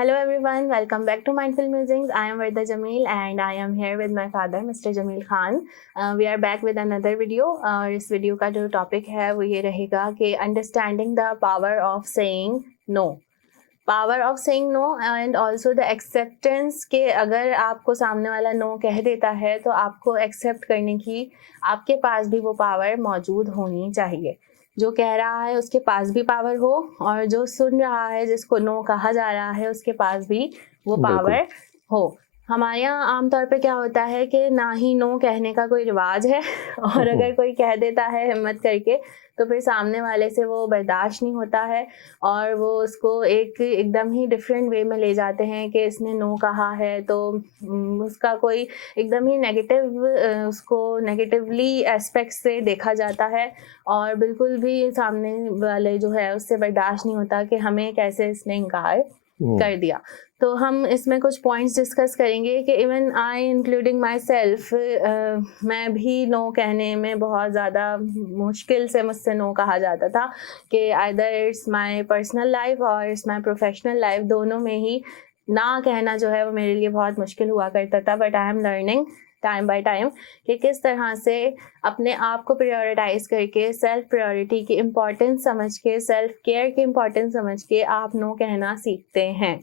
Hello everyone, welcome back to Mindful Musings. I am Varda Jamil and I am here with my father, Mr. Jamil Khan. We are back with another video. और इस video का जो topic है वो ये रहेगा कि understanding the power of saying no. Power of saying no and also the acceptance के अगर आपको सामने वाला नो कह देता है तो आपको एक्सेप्ट करने की आपके पास भी वो पावर मौजूद होनी चाहिए. जो कह रहा है उसके पास भी पावर हो और जो सुन रहा है जिसको नो कहा जा रहा है उसके पास भी वो पावर हो. हमारे यहाँ आमतौर पे क्या होता है कि ना ही नो कहने का कोई रिवाज है और अगर कोई कह देता है हिम्मत करके तो फिर सामने वाले से वो बर्दाश्त नहीं होता है और वो उसको एकदम ही डिफरेंट वे में ले जाते हैं कि इसने नो कहा है तो उसका कोई एकदम ही उसको नेगेटिवली एस्पेक्ट से देखा जाता है और बिल्कुल भी सामने वाले जो है उससे बर्दाश्त नहीं होता कि हमें कैसे इसने इनकार कर दिया. तो हम इसमें कुछ पॉइंट्स डिस्कस करेंगे कि even I including my self मैं भी नो कहने में बहुत ज़्यादा मुश्किल से मुझसे नो कहा जाता था कि either it's my personal life और इट्स माई प्रोफेशनल लाइफ, दोनों में ही ना कहना जो है वो मेरे लिए बहुत मुश्किल हुआ करता था. But I am learning time by time कि किस तरह से अपने आप को प्रायोरिटाइज करके सेल्फ प्रायोरिटी की इम्पोर्टेंस समझ के सेल्फ केयर की इम्पोर्टेंस समझ के आप नो कहना सीखते हैं.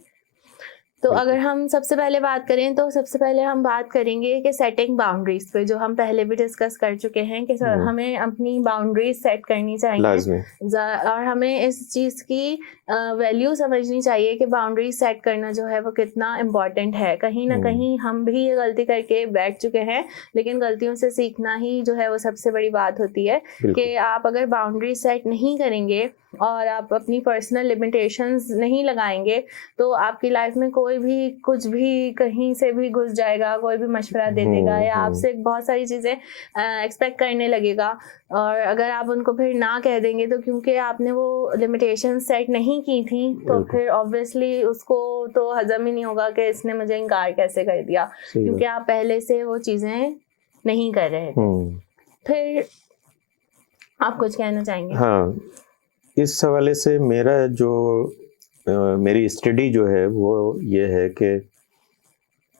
तो अगर हम सबसे पहले बात करें तो सबसे पहले हम बात करेंगे कि सेटिंग बाउंड्रीज पे, जो हम पहले भी डिस्कस कर चुके हैं कि हमें अपनी बाउंड्रीज सेट करनी चाहिए और हमें इस चीज़ की वैल्यू समझनी चाहिए कि बाउंड्रीज सेट करना जो है वो कितना इम्पॉर्टेंट है. कहीं ना कहीं हम भी ये गलती करके बैठ चुके हैं, लेकिन गलतियों से सीखना ही जो है वो सबसे बड़ी बात होती है कि आप अगर बाउंड्री सेट नहीं करेंगे और आप अपनी पर्सनल लिमिटेशंस नहीं लगाएंगे तो आपकी लाइफ में कोई भी कुछ भी कहीं से भी घुस जाएगा, कोई भी मशवरा दे देगा या आपसे बहुत सारी चीज़ें एक्सपेक्ट करने लगेगा और अगर आप उनको फिर ना कह देंगे तो क्योंकि आपने वो लिमिटेशन सेट नहीं की थी तो फिर ऑब्वियसली उसको तो हजम ही नहीं होगा कि इसने मुझे इनकार कैसे कर दिया, क्योंकि आप पहले से वो चीज़ें नहीं कर रहे थे. फिर आप कुछ कहना चाहेंगे? हाँ, इस हवाले से मेरी स्टडी जो है वो ये है कि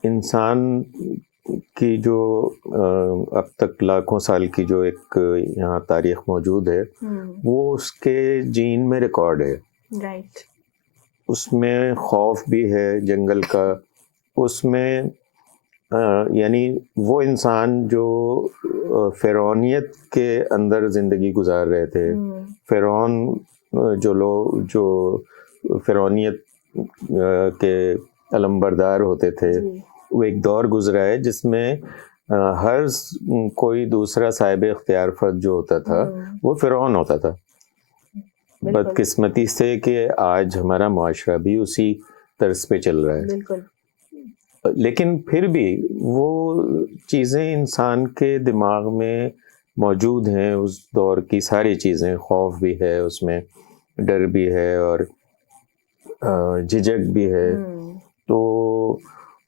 इंसान की जो अब तक लाखों साल की जो एक यहाँ तारीख मौजूद है वो उसके जीन में रिकॉर्ड है. राइट. उसमें खौफ भी है जंगल का, उसमें यानी वो इंसान जो फ़िरौनियत के अंदर ज़िंदगी गुजार रहे थे, फ़िरौन जो फ़िरौनियत के अलमबरदार होते थे, वो एक दौर गुजरा है जिसमें हर कोई दूसरा साहिब इख्तियार फ़र्द जो होता था वो फ़िरौन होता था. बदकिस्मती से कि आज हमारा मुआशरा भी उसी तर्ज पे चल रहा है. लेकिन फिर भी वो चीज़ें इंसान के दिमाग में मौजूद हैं, उस दौर की सारी चीज़ें. खौफ भी है उसमें, डर भी है और झिझक भी है. तो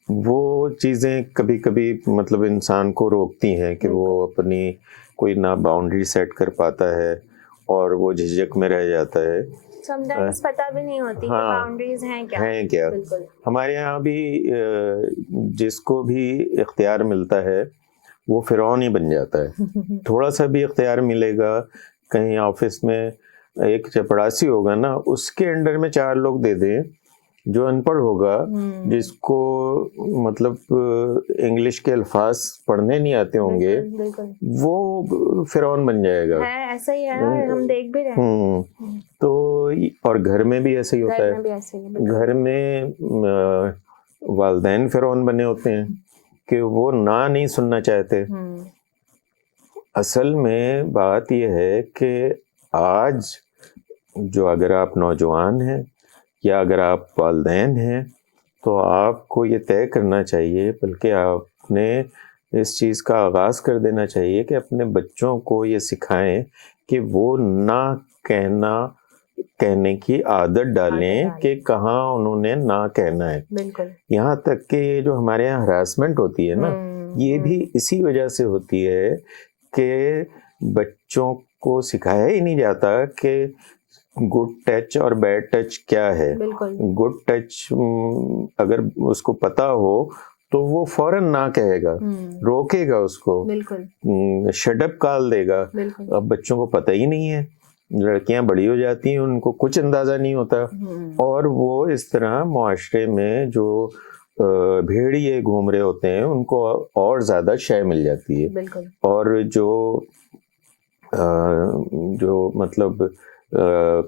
वो चीज़ें कभी कभी मतलब इंसान को रोकती हैं कि वो अपनी कोई ना बाउंड्री सेट कर पाता है और वो झिझक में रह जाता है. समटाइम्स पता भी नहीं होती कि बाउंड्रीज हैं क्या. हमारे यहाँ भी जिसको भी इख्तियार मिलता है वो फ़िरौन ही बन जाता है. थोड़ा सा भी इख्तियार मिलेगा, कहीं ऑफिस में एक चपरासी होगा ना, उसके अंडर में 4 लोग दे दें, जो अनपढ़ होगा, जिसको मतलब इंग्लिश के अल्फाज पढ़ने नहीं आते होंगे, वो फ़िरौन बन जाएगा. ऐसा ही है और हम देख भी रहे हैं. तो और घर में भी ऐसे ही होता है. घर में वालिदैन फ़िरौन बने होते हैं कि वो ना नहीं सुनना चाहते. असल में बात यह है कि आज जो अगर आप नौजवान हैं या अगर आप वालिदैन हैं तो आपको ये तय करना चाहिए, बल्कि आपने इस चीज़ का आगाज़ कर देना चाहिए कि अपने बच्चों को ये सिखाएं कि वो ना कहने की आदत डालें कि कहाँ उन्होंने ना कहना है. यहाँ तक कि जो हमारे यहाँ हरासमेंट होती है ना, ये भी इसी वजह से होती है कि बच्चों को सिखाया ही नहीं जाता कि गुड टच और बैड टच क्या है। बिल्कुल। गुड टच अगर उसको पता हो तो वो फौरन ना कहेगा, रोकेगा उसको, बिल्कुल शट अप कॉल देगा। बिल्कुल। अब बच्चों को पता ही नहीं है, लड़कियां बड़ी हो जाती हैं, उनको कुछ अंदाजा नहीं होता, और वो इस तरह मुआशरे में जो भेड़िए घूम रहे होते हैं उनको और ज्यादा शय मिल जाती है। बिल्कुल। और जो मतलब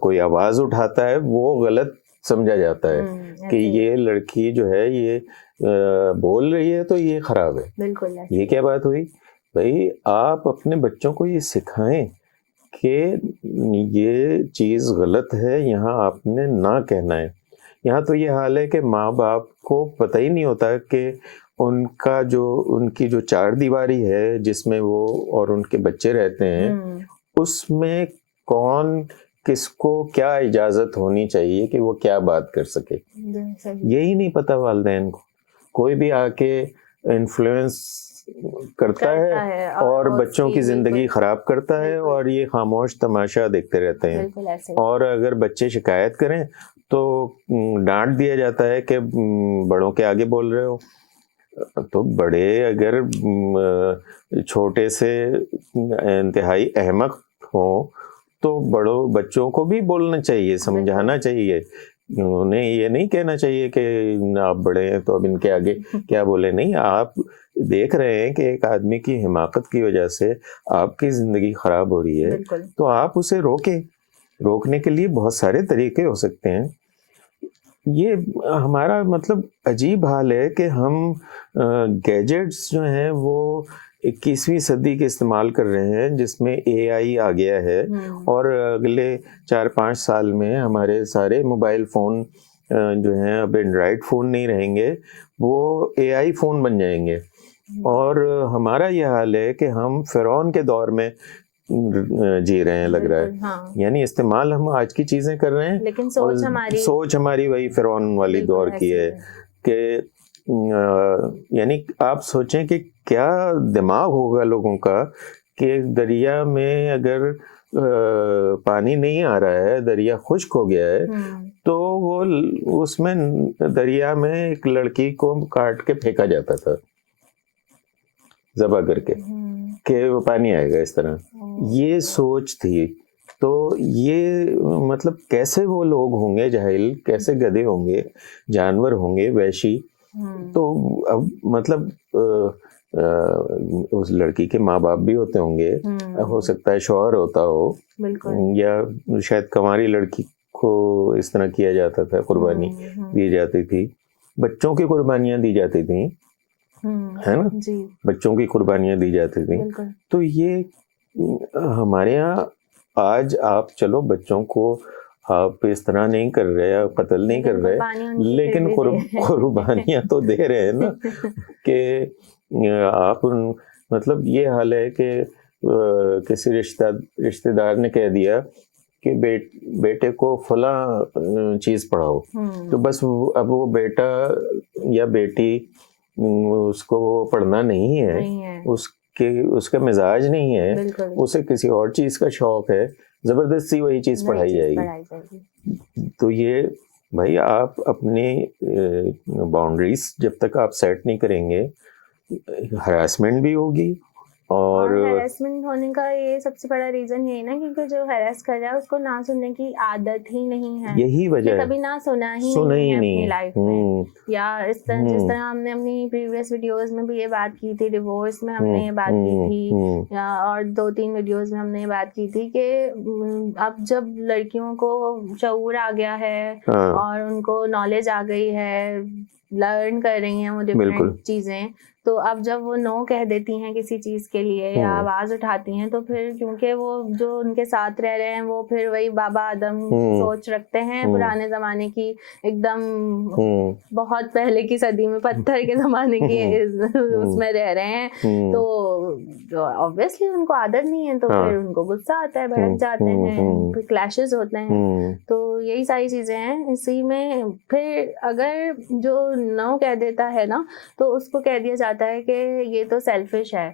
कोई आवाज उठाता है वो गलत समझा जाता है कि ये लड़की जो है ये बोल रही है तो ये खराब है। बिल्कुल। ये क्या बात हुई भाई? आप अपने बच्चों को ये सिखाएं कि ये चीज गलत है, यहाँ आपने ना कहना है। यहाँ तो ये हाल है कि माँ बाप को पता ही नहीं होता कि उनकी जो चार दीवारी है जिसमें वो और उनके बच्चे रहते हैं, उसमें कौन किसको क्या इजाजत होनी चाहिए कि वो क्या बात कर सके, यही नहीं पता वालिदैन को। कोई भी आके इन्फ्लुएंस करता है और बच्चों की जिंदगी खराब करता है, और ये खामोश तमाशा देखते रहते हैं। और अगर बच्चे शिकायत करें तो डांट दिया जाता है कि बड़ों के आगे बोल रहे हो। तो बड़े अगर छोटे से इंतहाई अहमक हो तो बच्चों को भी बोलना चाहिए, समझाना चाहिए। उन्हें ये नहीं कहना चाहिए कि आप बड़े हैं तो अब इनके आगे क्या बोले। नहीं, आप देख रहे हैं कि एक आदमी की हिमाकत की वजह से आपकी जिंदगी खराब हो रही है, तो आप उसे रोकने के लिए बहुत सारे तरीके हो सकते हैं। ये हमारा मतलब अजीब हाल है कि हम गैजेट्स जो हैं वो 21वीं सदी के इस्तेमाल कर रहे हैं जिसमें AI आ गया है, और अगले 4-5 साल में हमारे सारे मोबाइल फ़ोन जो हैं अब एंड्रॉयड फ़ोन नहीं रहेंगे, वो AI फ़ोन बन जाएंगे। और हमारा ये हाल है कि हम फ़िरौन के दौर में जी रहे हैं, लग रहा है। हाँ। यानी इस्तेमाल हम आज की चीज़ें कर रहे हैं, लेकिन सोच हमारी वही फ़िरौन वाली दौर की है कि यानी आप सोचें कि क्या दिमाग होगा लोगों का कि दरिया में अगर पानी नहीं आ रहा है, दरिया खुश्क हो गया है, तो वो उसमें दरिया में एक लड़की को काट के फेंका जाता था, ज़बह करके, कि वो पानी आएगा इस तरह। ये सोच थी। तो ये मतलब कैसे वो लोग होंगे जाहिल, कैसे गधे होंगे, जानवर होंगे, वैशी। तो अब मतलब उस लड़की के माँ बाप भी होते होंगे, हो सकता है शौहर होता हो, या शायद कंवारी लड़की को इस तरह किया जाता था, कुर्बानी दी जाती थी, बच्चों की कुर्बानियां दी जाती थी, है ना जी? बच्चों की कुर्बानियां दी जाती थी। तो ये हमारे यहाँ आज आप चलो बच्चों को आप इस तरह नहीं कर रहे, कत्ल नहीं कर रहे, लेकिन कुर्बानियां तो दे रहे हैं ना कि आप मतलब ये हाल है कि किसी रिश्तेदार ने कह दिया कि बेटे को फला चीज़ पढ़ाओ, तो बस अब वो बेटा या बेटी उसको पढ़ना नहीं है, उसका मिजाज नहीं है, उसे किसी और चीज़ का शौक है, ज़बरदस्ती वही चीज़ पढ़ाई जाएगी। तो ये भाई आप अपनी बाउंड्रीज जब तक आप सेट नहीं करेंगे, हरासमेंट भी होगी। और हैरेसमेंट होने का ये सबसे बड़ा रीजन यही ना, क्योंकि जो हैरेस कर रहा है उसको ना सुनने की आदत ही नहीं है। यही वजह है, कभी ना सुना ही नहीं है अपनी लाइफ में। या इस तरह जिस तरह हमने अपनी प्रीवियस वीडियोस में भी ये बात की थी, डिवोर्स में हमने ये बात की थी, या और 2-3 वीडियोस में हमने ये बात की थी कि अब जब लड़कियों को शऊर आ गया है और उनको नॉलेज आ गई है, लर्न कर रही हैं वो डिफरेंट चीजें, तो अब जब वो नो कह देती हैं किसी चीज के लिए या आवाज उठाती हैं, तो फिर क्योंकि वो जो उनके साथ रह रहे हैं वो फिर वही बाबा आदम सोच रखते हैं, पुराने जमाने की, एकदम बहुत पहले की सदी में पत्थर के जमाने की उसमें रह रहे हैं, तो ऑब्वियसली उनको आदत नहीं है, तो फिर उनको गुस्सा आता है, भड़क जाते हैं, फिर क्लैशेस होते हैं। तो यही सारी चीजें हैं। इसी में फिर अगर जो नो कह देता है ना, तो उसको कह दिया जाता है कि ये तो सेल्फिश है,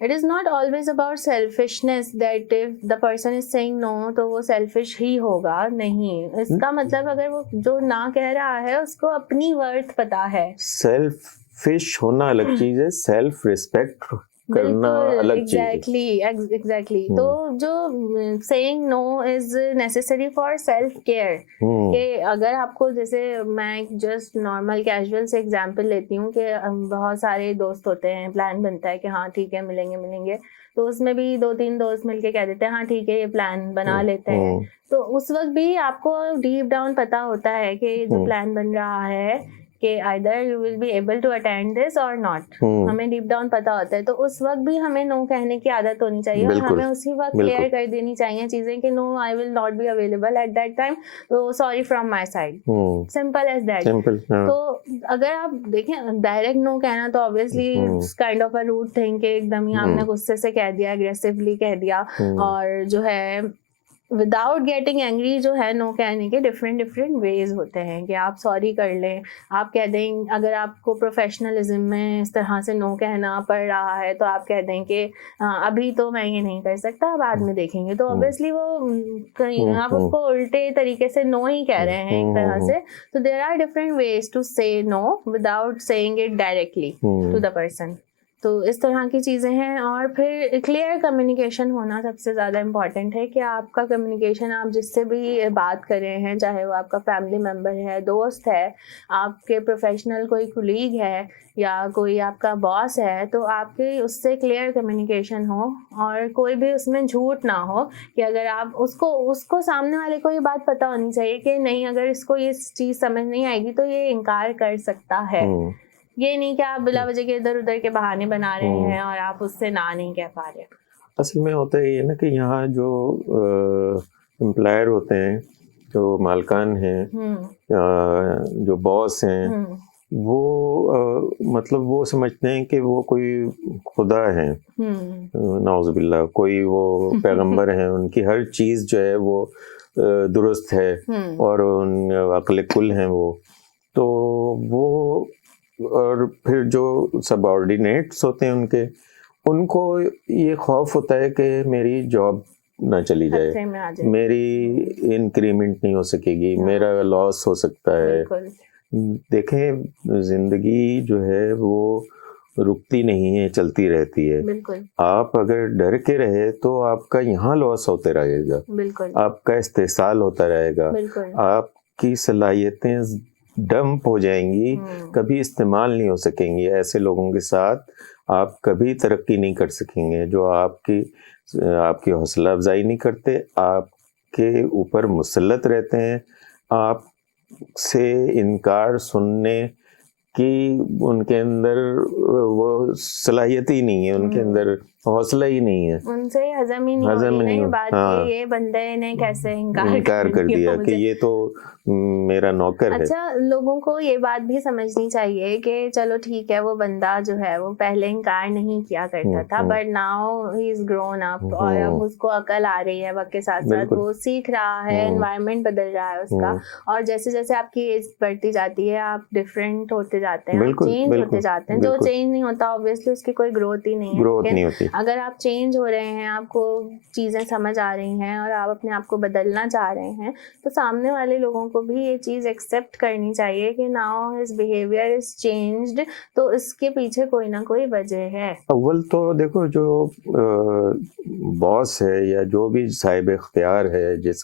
it is not always about selfishness that if the person is saying no तो वो सेल्फिश ही होगा, नहीं, इसका मतलब अगर वो जो ना कह रहा है उसको अपनी वर्थ पता है। सेल्फिश होना अलग चीज है, सेल्फ रिस्पेक्ट करना अलग चीज है। एग्जैक्टली तो जो saying no is necessary for self care, कि अगर आपको, जैसे मैं जस्ट नॉर्मल कैजुअल से एग्जांपल लेती हूँ कि बहुत सारे दोस्त होते हैं, प्लान बनता है कि हाँ ठीक है मिलेंगे, तो उसमें भी 2-3 दोस्त मिलके कह देते हैं हाँ ठीक है ये प्लान बना लेते हैं, तो उस वक्त भी आपको डीप डाउन पता होता है कि जो प्लान बन रहा है कि either you will be able to attend this और नॉट, हमें डीप डाउन पता होता है, तो उस वक्त भी हमें नो कहने की आदत होनी चाहिए और हमें उसी वक्त क्लियर कर देनी चाहिए चीजें कि no I will not be available at that time, तो sorry from my side, simple as that. तो अगर आप देखें डायरेक्ट नो कहना तो obviously kind of a rude thing, कि एकदम ही आपने गुस्से से कह दिया, अग्रेसिवली कह दिया, और जो है विदाउट गेटिंग एंग्री जो है नो कहने के डिफरेंट वेज होते हैं, कि आप सॉरी कर लें, आप कह दें, अगर आपको प्रोफेशनलिज्म में इस तरह से नो कहना पड़ रहा है तो आप कह दें कि अभी तो मैं ये नहीं कर सकता, बाद में देखेंगे, तो ऑब्वियसली वो कहीं आप उसको उल्टे तरीके से नो ही कह रहे हैं एक तरह से। तो there are different ways to say no without saying it directly to the person, तो इस तरह की चीज़ें हैं। और फिर क्लियर कम्युनिकेशन होना सबसे ज़्यादा इम्पॉर्टेंट है, कि आपका कम्युनिकेशन, आप जिससे भी बात कर रहे हैं, चाहे वो आपका फैमिली मेम्बर है, दोस्त है, आपके प्रोफेशनल कोई कुलीग है, या कोई आपका बॉस है, तो आपके उससे क्लियर कम्युनिकेशन हो और कोई भी उसमें झूठ ना हो, कि अगर आप उसको सामने वाले को ये बात पता होनी चाहिए कि नहीं, अगर इसको ये चीज़ समझ नहीं आएगी तो ये इनकार कर सकता है, ये नहीं कि आप बिला वजह के इधर उधर के बहाने बना रहे हैं और आप उससे ना नहीं कह पा रहे। असल में होता है ये ना कि यहाँ जो एम्प्लॉयर होते हैं, जो मालकान हैं, जो बॉस हैं, वो मतलब वो समझते हैं कि वो कोई खुदा है, नाउज़ुबिल्लाह, कोई वो पैगंबर हैं, उनकी हर चीज़ जो है वो दुरुस्त है और उन अक्ल कुल हैं वो, तो वो, और फिर जो सबऑर्डिनेट्स होते हैं उनको ये खौफ होता है कि मेरी जॉब ना चली जाए, मेरी इंक्रीमेंट नहीं हो सकेगी, मेरा लॉस हो सकता है। देखें, जिंदगी जो है वो रुकती नहीं है, चलती रहती है। आप अगर डर के रहे तो आपका यहाँ लॉस होते रहेगा, आपका इस्तेसाल होता रहेगा, आपकी सलाहियतें डंप हो जाएंगी, कभी इस्तेमाल नहीं हो सकेंगी। ऐसे लोगों के साथ आप कभी तरक्की नहीं कर सकेंगे, जो आपकी हौसला अफजाई नहीं करते, आपके ऊपर मुसल्लत रहते हैं, आपसे इनकार सुनने कि उनके अंदर वो सलाहियत ही नहीं है, उनके अंदर हौसला ही नहीं है, उनसे हजम ही नहीं बात। हाँ, ये बंदे ने कैसे इनकार कर दिया कि ये तो मेरा नौकर है। अच्छा, लोगों को ये बात भी समझनी चाहिए कि चलो ठीक है, वो बंदा जो है वो पहले इनकार नहीं किया करता था, but now he is grown up, और अब उसको अकल आ रही है, वक्त के साथ साथ वो सीख रहा है, एनवायरनमेंट बदल रहा है उसका, और जैसे जैसे आपकी एज बढ़ती जाती है आप डिफरेंट होते जाते हैं, चेंज होते जाते हैं। जो चेंज नहीं होता ऑब्वियसली उसकी कोई ग्रोथ ही नहीं है। अगर आप चेंज हो रहे हैं, आपको चीज़ें समझ आ रही हैं और आप अपने आप को बदलना चाह रहे हैं, तो सामने वाले लोगों को भी ये चीज़ एक्सेप्ट करनी चाहिए कि now his behaviour is changed, तो इसके पीछे कोई ना कोई वजह है। अव्वल तो देखो, जो बॉस है या जो भी साहिब इख्तियार है, जिस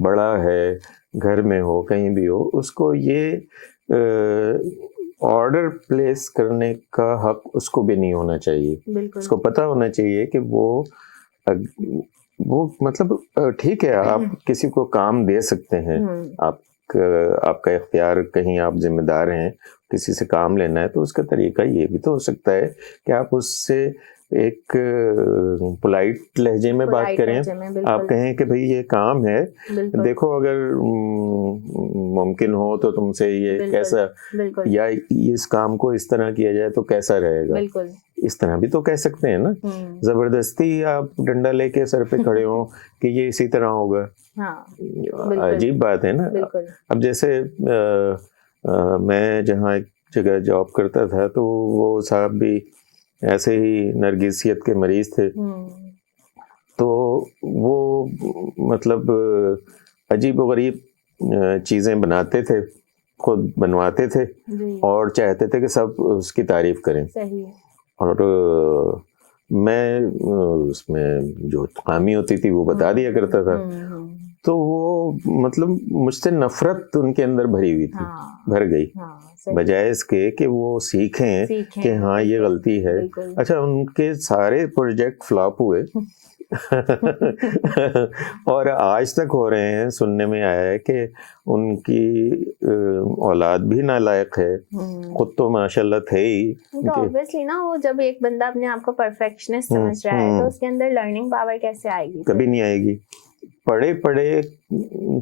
बड़ा है, घर में हो कहीं भी हो, उसको ये ऑर्डर प्लेस करने का हक उसको भी नहीं होना चाहिए। उसको पता होना चाहिए कि वो मतलब ठीक है, आप किसी को काम दे सकते हैं, आपका इख्तियार, कहीं आप जिम्मेदार हैं, किसी से काम लेना है, तो उसका तरीका ये भी तो हो सकता है कि आप उससे एक पोलाइट लहजे में बात करें, आप कहें कि भाई ये काम है, देखो अगर मुमकिन हो तो तुमसे ये कैसा, या इस काम को इस तरह किया जाए तो कैसा रहेगा, इस तरह भी तो कह सकते हैं ना। जबरदस्ती आप डंडा लेके सर पे खड़े हो कि ये इसी तरह होगा, अजीब बात है ना। अब जैसे मैं जहाँ एक जगह जॉब करता था, तो वो साहब भी ऐसे ही नरगिसियत के मरीज थे, तो वो मतलब अजीब व गरीब चीज़ें बनाते थे, खुद बनवाते थे और चाहते थे कि सब उसकी तारीफ करें। सही। और मैं उसमें जो खामी होती थी वो बता दिया करता था। तो वो मतलब मुझसे नफरत उनके अंदर भरी हुई थी, भर गई, बजाय इसके कि वो सीखें कि हाँ ये गलती है। अच्छा, उनके सारे प्रोजेक्ट फ्लॉप हुए और आज तक हो रहे हैं। सुनने में आया है कि उनकी औलाद भी नालायक है, खुद तो माशाल्लाह थे ही। तो ऑब्वियसली ना, वो जब एक बंदा अपने आप को परफेक्शनिस्ट समझ रहा है तो उसके अंदर लर्निंग पावर कैसे आएगी? कभी नहीं आएगी। पड़े पड़े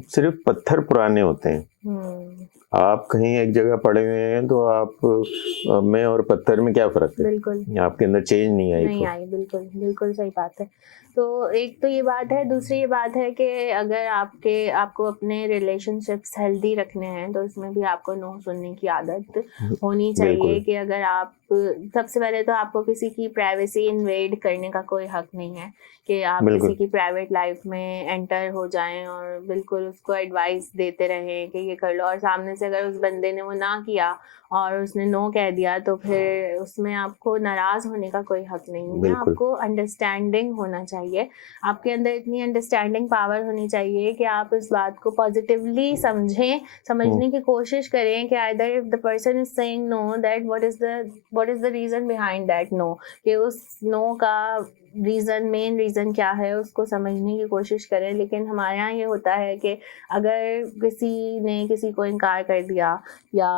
सिर्फ पत्थर पुराने होते हैं। आप कहीं एक जगह पड़े हुए हैं तो आप में और पत्थर में क्या फर्क है? बिल्कुल, आपके अंदर चेंज नहीं आई। बिल्कुल बिल्कुल सही बात है। तो एक तो ये बात है, दूसरी ये बात है कि अगर आपको अपने रिलेशनशिप्स हेल्दी रखने हैं तो इसमें भी आपको नो सुनने की आदत होनी चाहिए। कि अगर आप, सबसे पहले तो आपको किसी की प्राइवेसी इन्वेड करने का कोई हक नहीं है कि आप किसी की प्राइवेट लाइफ में एंटर हो जाएं और बिल्कुल उसको एडवाइस देते रहें कि ये कर लो, और सामने से अगर उस बंदे ने वो ना किया और उसने नो कह दिया तो फिर उसमें आपको नाराज होने का कोई हक नहीं है। आपको अंडरस्टैंडिंग होना चाहिए, आपके अंदर इतनी अंडरस्टैंडिंग पावर होनी चाहिए कि आप इस बात को पॉजिटिवली समझने की कोशिश करें कि either if the person is saying no, that what is the reason behind that no, कि उस नो का मेन रीज़न क्या है उसको समझने की कोशिश करें। लेकिन हमारे यहाँ ये होता है कि अगर किसी ने किसी को इनकार कर दिया या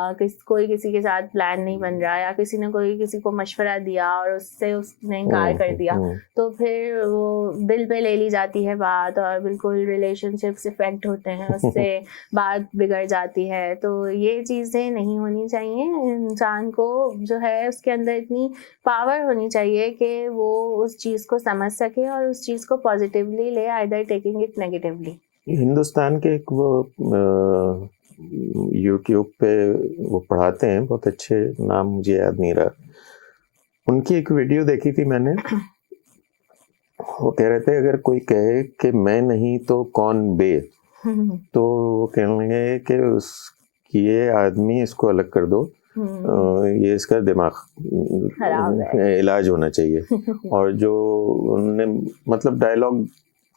कोई किसी के साथ प्लान नहीं बन रहा या किसी ने किसी को मशवरा दिया और उसने इनकार कर दिया तो फिर वो दिल पे ले ली जाती है बात और बिल्कुल रिलेशनशिप्स इफेक्ट होते हैं, उससे बात बिगड़ जाती है। तो ये चीज़ें नहीं होनी चाहिए। इंसान को जो है उसके अंदर इतनी पावर होनी चाहिए कि वो उस चीज़ को समझ सके और उस चीज़ को पॉजिटिवली ले, either taking it negatively. Hindustan के एक वो यूट्यूब पे वो पढ़ाते हैं, बहुत अच्छे, नाम मुझे याद नहीं रहा, उनकी एक वीडियो देखी थी मैंने। वो कह रहे थे अगर कोई कहे कि मैं नहीं तो कौन बे, तो वो कहेंगे कि ये आदमी, इसको अलग कर दो, ये इसका दिमाग इलाज होना चाहिए। और जो उन्होंने मतलब डायलॉग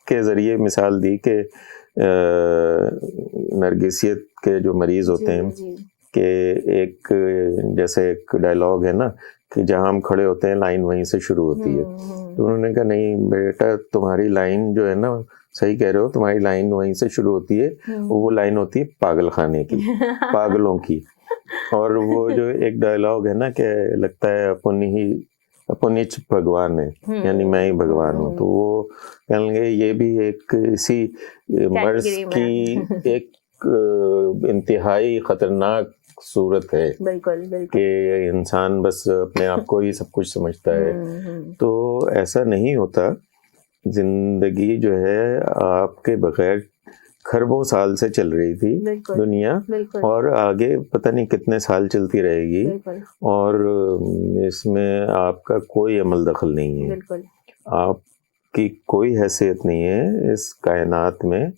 के ज़रिए मिसाल दी कि नरगिसियत के जो मरीज़ होते हैं कि जैसे एक डायलॉग है ना कि जहाँ हम खड़े होते हैं लाइन वहीं से शुरू होती है। तो उन्होंने कहा नहीं बेटा, तुम्हारी लाइन जो है ना, सही कह रहे हो, तुम्हारी लाइन वहीं से शुरू होती है, वो लाइन होती है पागल खाने की, पागलों की। और वो जो एक डायलॉग है ना कि लगता है अपनी भगवान है, यानी मैं ही भगवान हूँ। तो वो कहेंगे ये भी एक इसी मर्ज की एक इंतहाई खतरनाक सूरत है। बिल्कुल कि इंसान बस अपने आप को ही सब कुछ समझता है। तो ऐसा नहीं होता। जिंदगी जो है आपके बगैर खरबों साल से चल रही थी दुनिया, और आगे पता नहीं कितने साल चलती रहेगी, और इसमें आपका कोई अमल दखल नहीं है, आपकी कोई हैसियत नहीं है इस कायनात में।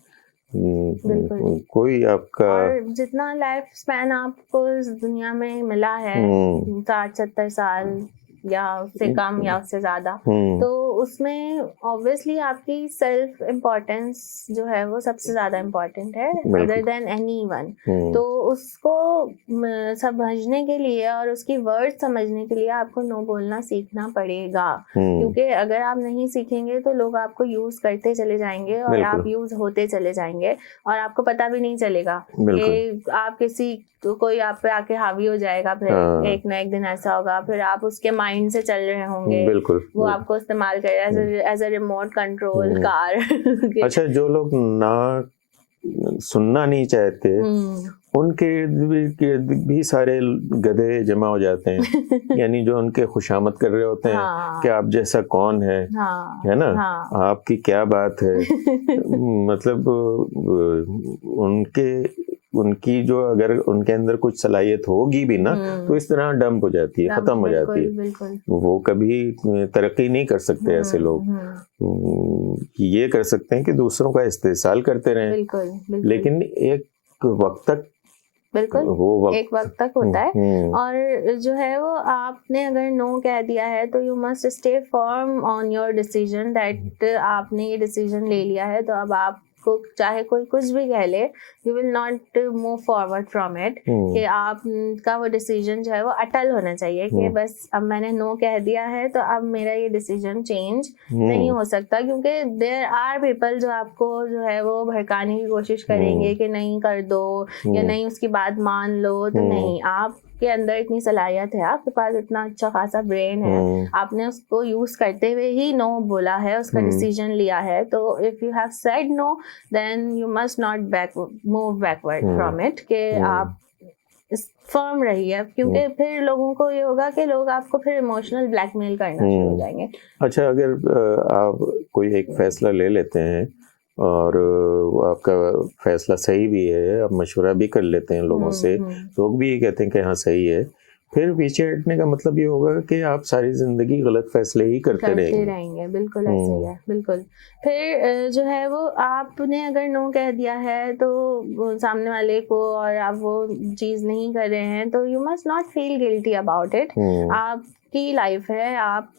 कोई आपका, और जितना लाइफ स्पैन आपको इस दुनिया में मिला है 60-70 साल या उससे कम या उससे ज़्यादा, तो उसमें ऑब्वियसली आपकी सेल्फ इम्पोर्टेंस जो है वो सबसे ज़्यादा इम्पोर्टेंट है, अदर देन एनीवन। तो उसको समझने के लिए और उसकी वर्ड समझने के लिए आपको नो बोलना सीखना पड़ेगा, क्योंकि अगर आप नहीं सीखेंगे तो लोग आपको यूज़ करते चले जाएंगे और आप यूज़ होते चले जाएंगे और आपको पता भी नहीं चलेगा कि आप कोई आप पे आके हावी हो जाएगा। फिर एक ना एक दिन ऐसा होगा, फिर आप उसके माइंड से चल रहे होंगे, वो आपको इस्तेमाल करे as a remote control car. अच्छा, जो लोग ना सुनना नहीं चाहते उनके इर्द भी सारे गधे जमा हो जाते हैं। यानी जो उनके खुशामद कर रहे होते हैं कि आप जैसा कौन है, है ना, आपकी क्या बात है। मतलब उनके उनकी जो अगर उनके अंदर कुछ सलाहियत होगी भी ना तो इस तरह डंप हो जाती है, खत्म हो जाती है। बिल्कुल। वो कभी तरक्की नहीं कर सकते ऐसे लोग। ये कर सकते हैं कि दूसरों का इस्तेहसाल करते रहें, बिल्कुल। लेकिन एक वक्त तक बिल्कुल एक वक्त तक होता है। और जो है वो आपने अगर नो कह दिया है तो you must stay firm on your decision that आपने ये डिसीजन ले लिया है, तो अब आपको चाहे कोई कुछ भी कह ले, you will not move forward from it. कि आपका वो डिसीजन जो है वो अटल होना चाहिए कि बस अब मैंने नो कह दिया है तो अब मेरा ये डिसीजन चेंज नहीं हो सकता, क्योंकि देयर आर पीपल जो आपको जो है वो भड़काने की कोशिश करेंगे कि नहीं कर दो या नहीं उसकी बात मान लो। तो नहीं, आपके अंदर इतनी सलाहियत है, आपके पास इतना अच्छा खासा ब्रेन है, आपने उसको यूज करते हुए ही नो बोला है, उसका डिसीजन लिया है। तो if you have said no then you must not move backward from it, कि आप फर्म रहिए, क्योंकि फिर लोगों को ये होगा कि लोग आपको फिर इमोशनल ब्लैकमेल करना शुरू हो जाएंगे। अच्छा, अगर आप कोई एक फैसला ले लेते हैं और आपका फैसला सही भी है, आप मशवरा भी कर लेते हैं लोगों से, लोग भी ये कहते हैं कि हाँ सही है, फिर पीछे हटने का मतलब ये होगा कि आप सारी जिंदगी गलत फैसले ही करते रहेंगे। बिल्कुल ऐसे ही है, बिल्कुल। फिर जो है वो आपने अगर नो कह दिया है तो सामने वाले को, और आप वो चीज़ नहीं कर रहे हैं, तो you must not feel guilty about it. आपकी लाइफ है, आप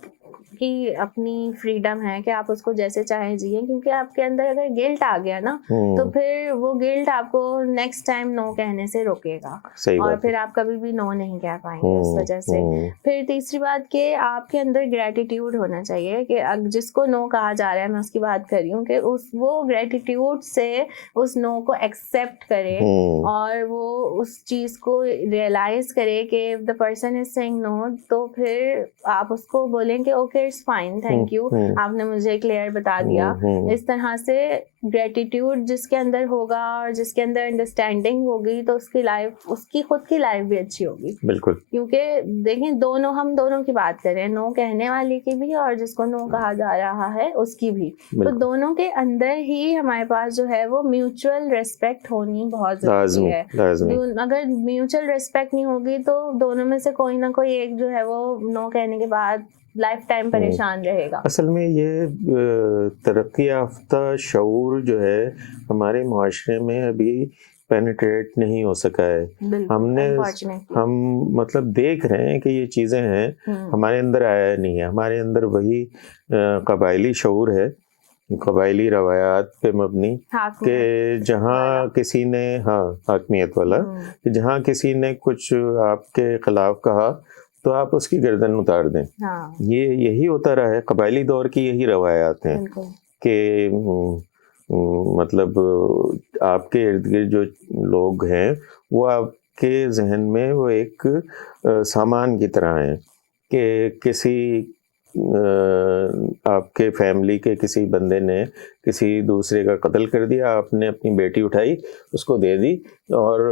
की अपनी फ्रीडम है कि आप उसको जैसे चाहे जिए, क्योंकि आपके अंदर अगर गिल्ट आ गया ना तो फिर वो गिल्ट आपको नेक्स्ट टाइम नो कहने से रोकेगा और फिर आप कभी भी नो नहीं कह पाएंगे उस वजह से। फिर तीसरी बात कि आपके अंदर ग्रेटिट्यूड होना चाहिए कि जिसको नो कहा जा रहा है, मैं उसकी बात कर रही हूँ, कि वो ग्रेटिट्यूड से उस नो को एक्सेप्ट करे और वो उस चीज़ को रियलाइज करे कि if the person is saying no, तो फिर आप उसको बोलें कि okay it's fine, thank you, आपने मुझे क्लियर बता दिया। इस तरह से ग्रेटिट्यूड जिसके अंदर होगा और जिसके अंदर अंडरस्टैंडिंग होगी तो उसकी लाइफ, उसकी खुद की लाइफ भी अच्छी होगी। बिल्कुल, क्योंकि देखिए हम दोनों की बात कर रहे हैं, नो कहने वाले की भी और जिसको नो कहा जा रहा है उसकी भी। तो दोनों के अंदर ही हमारे पास जो है वो म्यूचुअल रिस्पेक्ट होनी बहुत जरूरी है। अगर म्यूचुअल रिस्पेक्ट नहीं होगी तो दोनों में से कोई ना कोई एक जो है वो नो कहने के बाद लाइफ टाइम परेशान रहेगा। असल में ये तरक्की याफ्ता शऊर जो है हमारे मुआशरे में अभी पेनिट्रेट नहीं हो सका है। हम मतलब देख रहे हैं कि ये चीज़ें हैं, हमारे अंदर आया नहीं है। हमारे अंदर वही कबायली शऊर है, कबायली रवायात पे मबनी, कि जहाँ किसी ने हाकमियत वाला, कि जहाँ किसी ने कुछ आपके खिलाफ कहा तो आप उसकी गर्दन उतार दें। ये यही होता रहा है, कबायली दौर की यही रवायात हैं कि मतलब आपके इर्द गिर्द जो लोग हैं वो आपके जहन में वो एक सामान की तरह हैं, कि किसी आपके फैमिली के किसी बंदे ने किसी दूसरे का कत्ल कर दिया, आपने अपनी बेटी उठाई उसको दे दी और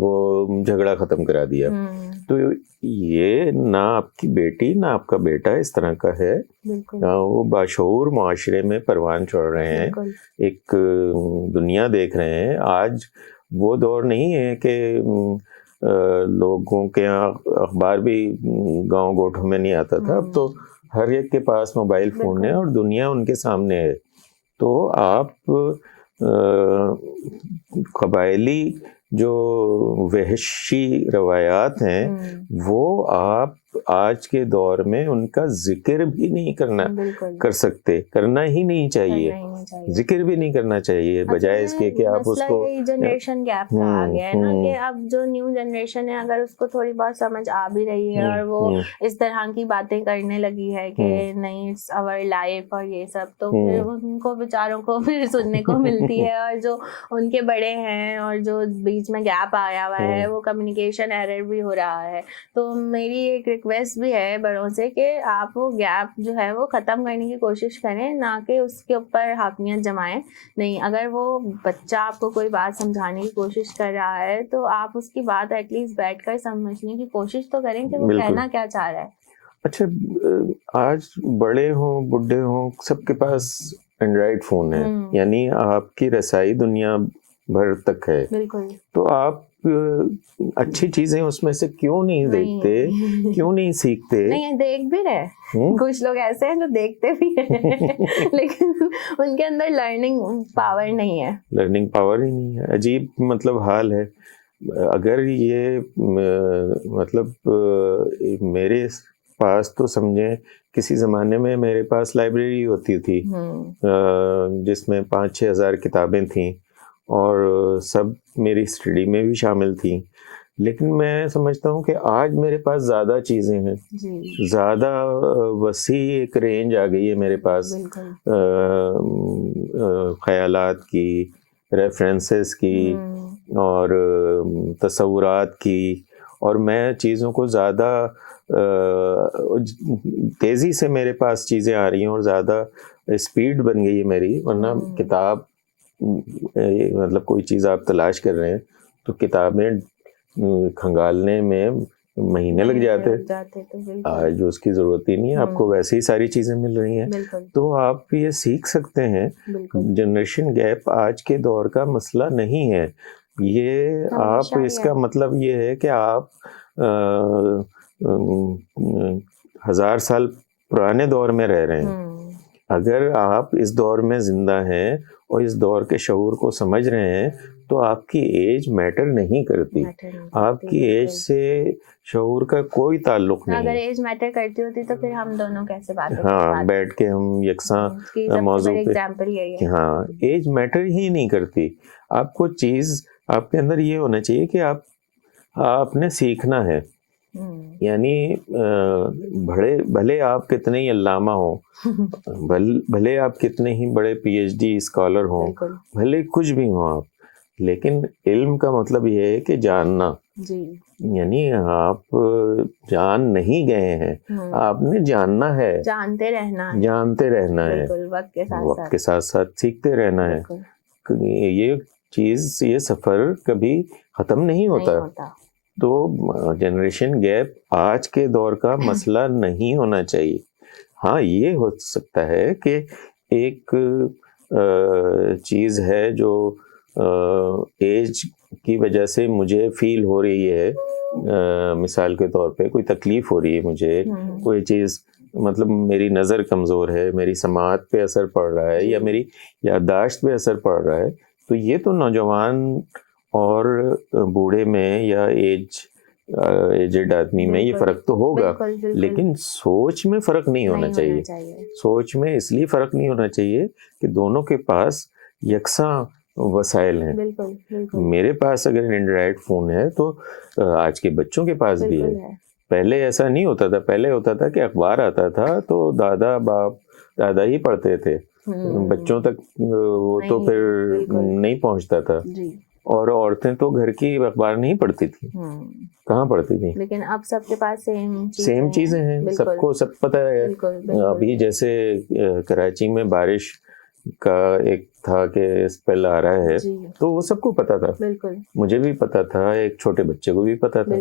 वो झगड़ा ख़त्म करा दिया। तो ये ना आपकी बेटी ना आपका बेटा इस तरह का है, वो बाशऊर मुआशरे में परवान चढ़ रहे हैं, एक दुनिया देख रहे हैं। आज वो दौर नहीं है कि लोगों के यहाँ अखबार भी गांव गोठों में नहीं आता था। अब तो हर एक के पास मोबाइल फ़ोन है और दुनिया उनके सामने है। तो आप कबायली जो वहशी रवायात हैं वो आप आज के दौर में उनका जिक्र भी नहीं कर सकते, करना ही नहीं चाहिए, जिक्र भी नहीं करना चाहिए, बजाय इसके कि आप उसको जनरेशन गैप का आ गया है ना, कि अब जो न्यू जनरेशन है अगर उसको थोड़ी बहुत समझ आ भी रही है और वो इस तरह की बातें करने लगी है कि नहीं इट्स आवर लाइफ और ये सब, तो फिर उनको बेचारों को फिर सुनने को मिलती है। और जो उनके बड़े हैं और जो बीच में गैप आया हुआ है वो कम्युनिकेशन एरर भी हो रहा है। तो मेरी एक रिक्वेस्ट भी है बड़ों से कि आप वो गैप जो है वो ख़त्म करने की कोशिश करें, ना कि उसके ऊपर हाकमियत जमाएं। नहीं, अगर वो बच्चा आपको कोई बात समझाने की कोशिश कर रहा है तो आप उसकी बात एटलीस्ट बैठकर समझने की कोशिश तो करें कि वो कहना क्या चाह रहा है। अच्छा, आज बड़े हों बुढ़े हों सबके पास एंड्रॉयड फ़ोन है, यानी आपकी रसाई दुनिया भर तक है। बिल्कुल। तो आप अच्छी चीजें उसमें से क्यों नहीं देखते, क्यों नहीं सीखते? नहीं, देख भी रहे कुछ लोग ऐसे हैं जो देखते भी हैं लेकिन उनके अंदर लर्निंग पावर नहीं है। लर्निंग पावर ही नहीं है। अजीब मतलब हाल है। अगर ये मतलब मेरे पास तो समझे किसी ज़माने में मेरे पास लाइब्रेरी होती थी जिसमें 5-6 हज़ार किताबें थीं और सब मेरी स्टडी में भी शामिल थी। लेकिन मैं समझता हूँ कि आज मेरे पास ज़्यादा चीज़ें हैं, ज़्यादा वसी एक रेंज आ गई है मेरे पास ख़यालात की, रेफरेंसेस की और तसव्वुरात की, और मैं चीज़ों को ज़्यादा तेज़ी से मेरे पास चीज़ें आ रही हैं और ज़्यादा स्पीड बन गई है मेरी। वरना किताब मतलब कोई चीज़ आप तलाश कर रहे हैं तो किताबें खंगालने में महीने लग जाते तो आज उसकी ज़रूरत ही नहीं है, आपको वैसे ही सारी चीज़ें मिल रही हैं। तो आप ये सीख सकते हैं। जनरेशन गैप आज के दौर का मसला नहीं है ये। आप इसका मतलब ये है कि आप 1000 साल पुराने दौर में रह रहे हैं। अगर आप इस दौर में ज़िंदा हैं और इस दौर के शऊर को समझ रहे हैं तो आपकी एज मैटर नहीं करती। आपकी एज से शऊर का कोई ताल्लुक नहीं। अगर एज मैटर करती होती तो फिर हम दोनों कैसे बात करते? हाँ, बैठ के हम यकसा मौजू पे। एग्जाम्पल यही है। हाँ, एज मैटर ही नहीं करती। आपको चीज़ आपके अंदर ये होना चाहिए कि आपने सीखना है। यानी भले आप कितने ही अल्लामा हो, भले आप कितने ही बड़े पीएचडी स्कॉलर हो, भले कुछ भी हो आप, लेकिन इल्म का मतलब ये है कि जानना। यानी आप जान नहीं गए हैं, आपने जानना है, जानते रहना है, वक्त के साथ साथ सीखते रहना है। ये चीज़, ये सफ़र कभी ख़त्म नहीं होता। तो जनरेशन गैप आज के दौर का मसला नहीं होना चाहिए। हाँ, ये हो सकता है कि एक चीज़ है जो एज की वजह से मुझे फील हो रही है, मिसाल के तौर पे कोई तकलीफ़ हो रही है मुझे, कोई चीज़ मतलब मेरी नज़र कमज़ोर है, मेरी समाअत पे असर पड़ रहा है या मेरी याददाश्त पे असर पड़ रहा है, तो ये तो नौजवान और बूढ़े में या एजेड आदमी में ये फ़र्क तो होगा। लेकिन सोच में फ़र्क नहीं होना चाहिए। सोच में इसलिए फ़र्क नहीं होना चाहिए कि दोनों के पास यकसा वसाइल हैं। मेरे पास अगर एंड्रॉयड फ़ोन है तो आज के बच्चों के पास भी है। पहले ऐसा नहीं होता था। पहले होता था कि अखबार आता था तो दादा ही पढ़ते थे, बच्चों तक वो तो फिर नहीं पहुंचता था। और औरतें तो घर की अखबार नहीं पढ़ती थी, कहाँ पढ़ती थी। लेकिन अब सबके पास सेम चीजें हैं, सबको सब पता है। अभी जैसे कराची में बारिश का एक था कि स्पेल आ रहा है, तो वो सबको पता था। मुझे भी पता था, एक छोटे बच्चे को भी पता था।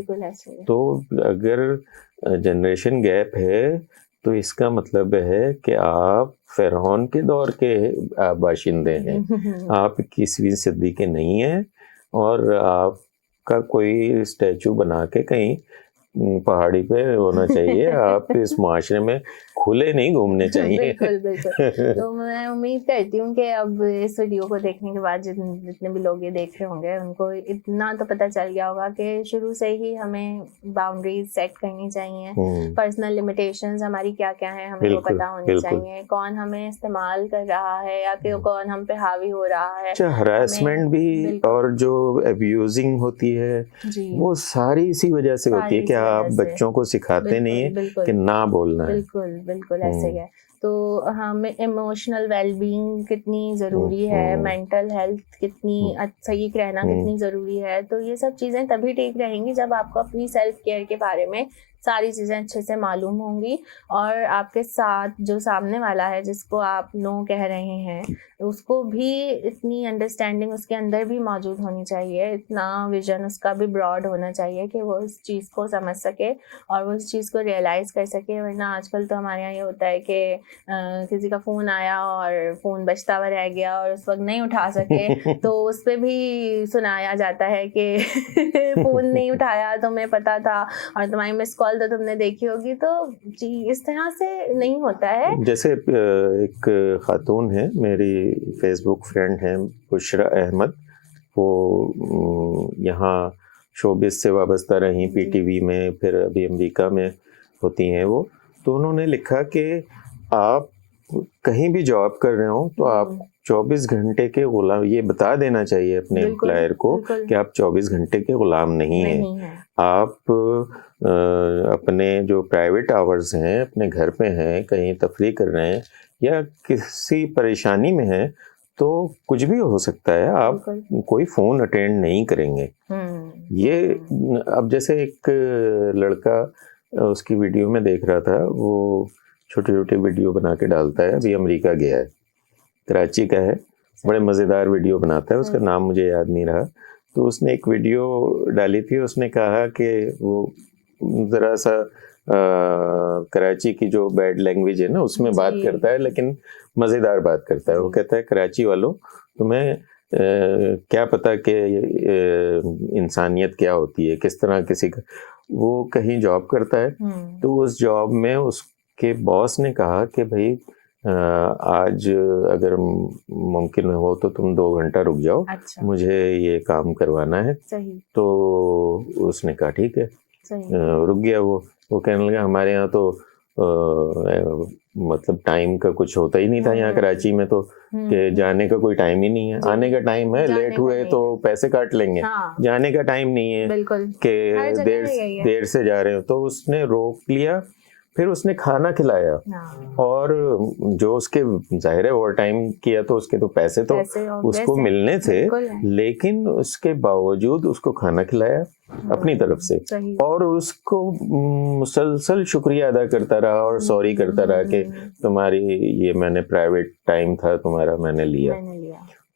तो अगर जनरेशन गैप है तो इसका मतलब है कि आप फ़िरौन के दौर के बाशिंदे हैं। आप 21वीं सदी के नहीं हैं और आपका कोई स्टैचू बना के कहीं पहाड़ी पे होना चाहिए। आप इस माशरे में खुले नहीं घूमने चाहिए। बिल्कुल। तो मैं उम्मीद करती हूँ कि अब इस वीडियो को देखने के बाद जितने भी लोग ये देख रहे होंगे उनको इतना तो पता चल गया होगा कि शुरू से ही हमें बाउंड्रीज सेट करनी चाहिए। पर्सनल लिमिटेशंस हमारी क्या क्या है हमें वो पता होनी चाहिए। कौन हमें इस्तेमाल कर रहा है या कि कौन हम पे हावी हो रहा है। हरासमेंट भी और जो अब्यूजिंग होती है वो सारी इसी वजह से होती है कि आप बच्चों को सिखाते नहीं है कि ना बोलना है। बिल्कुल ऐसे है। तो हमें इमोशनल वेलबींग कितनी ज़रूरी है, मेंटल हेल्थ कितनी सही रहना कितनी ज़रूरी है। तो ये सब चीज़ें तभी ठीक रहेंगी जब आपको अपनी सेल्फ केयर के बारे में सारी चीज़ें अच्छे से मालूम होंगी, और आपके साथ जो सामने वाला है जिसको आप नो कह रहे हैं उसको भी इतनी अंडरस्टैंडिंग उसके अंदर भी मौजूद होनी चाहिए, इतना विजन उसका भी ब्रॉड होना चाहिए कि वो उस चीज़ को समझ सके और वो उस चीज़ को रियलाइज़ कर सके। वरना आजकल तो हमारे यहाँ ये होता है कि किसी का फ़ोन आया और फ़ोन बजता हुआ रह गया और उस वक्त नहीं उठा सके तो उस पर भी सुनाया जाता है कि फ़ोन नहीं उठाया, तुम्हें पता था, और तुम्हारी मिस कॉल तो तुमने देखी होगी। तो जी इस तरह से नहीं होता है। जैसे एक खातून है मेरी फेसबुक फ्रेंड है, बुशरा अहमद, वो यहाँ शोबिस से वाबस्ता रही, पीटीवी में, फिर अभी अमेरिका में होती हैं वो। तो उन्होंने लिखा कि आप कहीं भी जॉब कर रहे हो तो आप 24 घंटे के गुलाम, ये बता देना चाहिए अपने एम्प्लॉयर को कि आप 24 घंटे के गुलाम नहीं हैं। आप अपने जो प्राइवेट आवर्स हैं अपने घर पे हैं, कहीं तफरीह कर रहे हैं या किसी परेशानी में हैं, तो कुछ भी हो सकता है, आप कोई फ़ोन अटेंड नहीं करेंगे। ये अब जैसे एक लड़का उसकी वीडियो में देख रहा था, वो छोटे छोटे वीडियो बना के डालता है, अभी अमेरिका गया है, कराची का है, बड़े मज़ेदार वीडियो बनाता है, उसका नाम मुझे याद नहीं रहा। तो उसने एक वीडियो डाली थी, उसने कहा कि वो ज़रा सा कराची की जो बैड लैंग्वेज है ना उसमें बात करता है, लेकिन मज़ेदार बात करता है। वो कहता है, कराची वालों तुम्हें क्या पता कि इंसानियत क्या होती है, किस तरह किसी का, वो कहीं जॉब करता है, तो उस जॉब में उसके बॉस ने कहा कि भाई आज अगर मुमकिन हो तो तुम 2 घंटा रुक जाओ, मुझे ये काम करवाना है। तो उसने कहा ठीक है, रुक गया। वो कहने लगा हमारे यहाँ तो मतलब टाइम का कुछ होता ही नहीं था यहाँ कराची में, तो कि जाने का कोई टाइम ही नहीं है, आने का टाइम है, लेट हुए तो पैसे काट लेंगे, जाने का टाइम नहीं है कि देर से जा रहे हो। तो उसने रोक लिया, फिर उसने खाना खिलाया, और जो उसके जाहिर है ओवर टाइम किया तो उसके तो पैसे तो उसको मिलने थे, लेकिन उसके बावजूद उसको खाना खिलाया अपनी तरफ से, और उसको मुसलसल शुक्रिया अदा करता रहा और सॉरी करता रहा कि तुम्हारी ये मैंने प्राइवेट टाइम था तुम्हारा, मैंने लिया।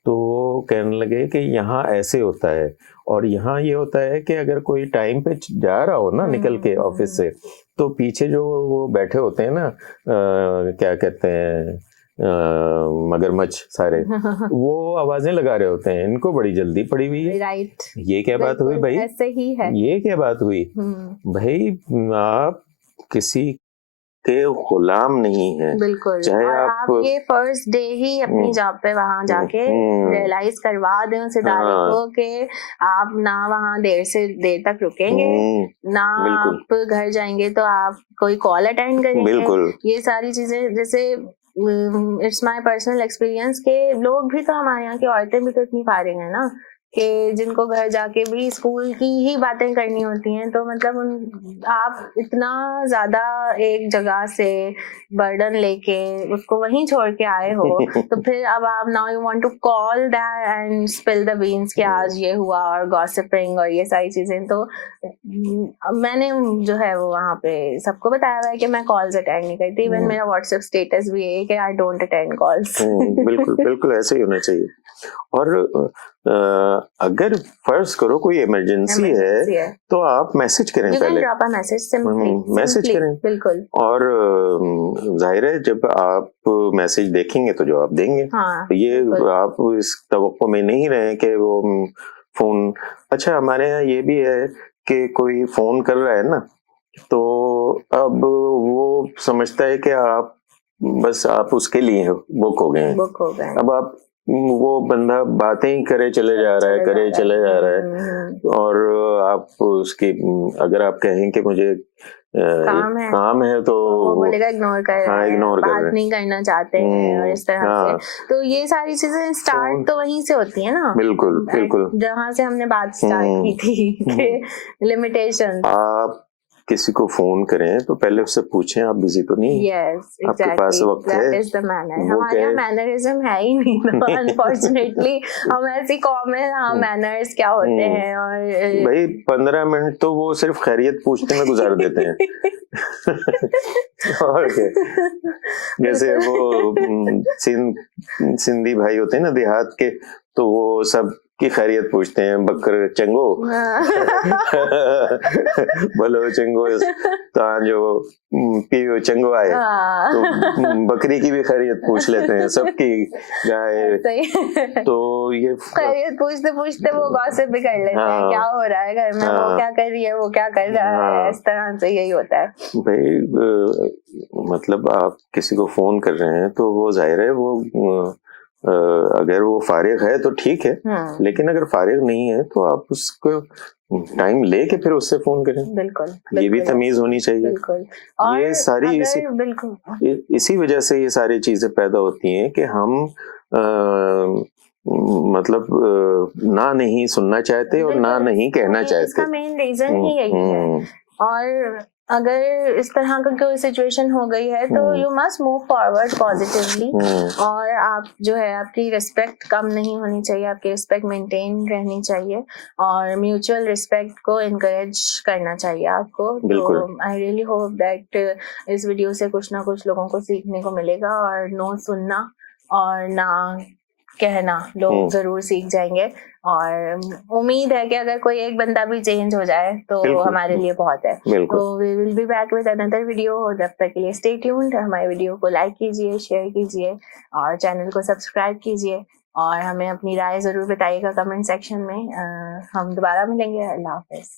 तो वो कहने लगे कि यहाँ ऐसे होता है, और यहाँ ये होता है कि अगर कोई टाइम पे जा रहा हो ना निकल के ऑफिस से, तो पीछे जो वो बैठे होते हैं ना, क्या कहते हैं, मगरमच्छ सारे, वो आवाजें लगा रहे होते हैं, इनको बड़ी जल्दी पड़ी हुई है। राइट, ये क्या बात हुई भाई, ऐसे ही है, ये क्या बात हुई भाई, आप किसी के गुलाम नहीं है। बिल्कुल, चाहे और आप ये फर्स्ट डे ही अपनी जॉब पे वहां जाके रियलाइज करवा दें उस इदारे को कि आप ना वहां देर से देर तक रुकेंगे, ना आप घर जाएंगे तो आप कोई कॉल अटेंड करेंगे। ये सारी चीजें, जैसे इट्स माय पर्सनल एक्सपीरियंस के लोग भी तो, हमारे यहाँ की औरतें भी तो इतनी फारिग है ना कि जिनको घर जाके भी स्कूल की ही बातें करनी होती हैं। तो मतलब आप इतना ज़्यादा एक जगह से बर्डन लेके उसको वहीं छोड़ के आए हो तो फिर अब आप now you want to call that and spill the beans कि आज ये हुआ और गॉसिपिंग और ये सारी चीज़ें। तो मैंने जो है वो वहाँ पे सबको बताया हुआ है कि मैं कॉल्स अटेंड नहीं करती, इवन मेरा व्हाट्सएप स्टेटस भी है कि आई डोंट अटेंड कॉल्स। बिल्कुल बिल्कुल ऐसे ही होना चाहिए। और अगर फर्ज करो कोई इमरजेंसी है तो आप मैसेज करें, पहले मैसेज करें, बिल्कुल। और जाहिर है जब आप मैसेज देखेंगे तो जवाब देंगे। तो ये आप इस तवक्को में नहीं रहे कि वो फोन, अच्छा हमारे यहाँ ये भी है कि कोई फोन कर रहा है ना, तो अब वो समझता है कि आप बस आप उसके लिए बुक हो गए हैं। अब आप वो बंदा बातें ही करे चले जा रहा है, और आप उसकी अगर आप कहें कि मुझे काम है तो वो बोलेगा इग्नोर कर, बात नहीं करना चाहते हैं और इस तरह से। तो ये सारी चीजें स्टार्ट तो वहीं से होती है ना, बिल्कुल बिल्कुल, जहाँ से हमने बात स्टार्ट की थी कि लिमिटेशन। आप किसी को फोन करें तो पहले उससे पूछें आप बिजी तो नहीं, यस आपके पास एग्जैक्टली, वक्त है। That is the manner. वो हमारे यहाँ कहे मैनरिज्म है ही नहीं अनफॉर्चुनेटली। हम ऐसी कौम है, हाँ मैनर्स क्या होते हैं। और भाई 15 मिनट तो वो सिर्फ खैरियत पूछने में गुजार देते हैं। और क्या, जैसे वो सिंधी भाई होते हैं ना देहात के, तो वो सब की खैरियत पूछते हैं, बकर चंगो भलो चंगो जो पियो चंगो आए, तो बकरी की भी खैरियत पूछ लेते हैं, सबकी गाय। तो ये खैरियत पूछते पूछते वो गॉसिप भी कर लेते हैं, क्या हो रहा है घर में, वो क्या कर रही है, वो क्या कर रहा है, इस तरह से यही होता है भाई। मतलब आप किसी को फोन कर रहे हैं तो वो जाहिर है वो अगर वो फारिग है तो ठीक है, लेकिन अगर फारिग नहीं है तो आप उसको टाइम लेके फिर उससे फोन करें। बिल्कुल, ये भी तमीज होनी चाहिए। बिल्कुल। ये सारी इसी वजह से ये सारी चीजें पैदा होती हैं कि हम मतलब ना नहीं सुनना चाहते और ना नहीं कहना चाहते। इसका मेन रीजन ही यही है। और अगर इस तरह का कोई सिचुएशन हो गई है तो you must move forward positively. और आप जो है, आपकी रिस्पेक्ट कम नहीं होनी चाहिए, आपकी रिस्पेक्ट मेंटेन रहनी चाहिए और म्यूचुअल रिस्पेक्ट को इनकरेज करना चाहिए आपको। तो आई रियली होप दैट इस वीडियो से कुछ ना कुछ लोगों को सीखने को मिलेगा और नो सुनना और ना कहना लोग जरूर सीख जाएंगे। और उम्मीद है कि अगर कोई एक बंदा भी चेंज हो जाए तो हमारे लिए बहुत है। तो we will be back with another video. जब तक के लिए स्टे ट्यून्ड। हमारे वीडियो को लाइक कीजिए, शेयर कीजिए और चैनल को सब्सक्राइब कीजिए और हमें अपनी राय जरूर बताइएगा कमेंट सेक्शन में। हम दोबारा मिलेंगे। अल्लाह हाफिज।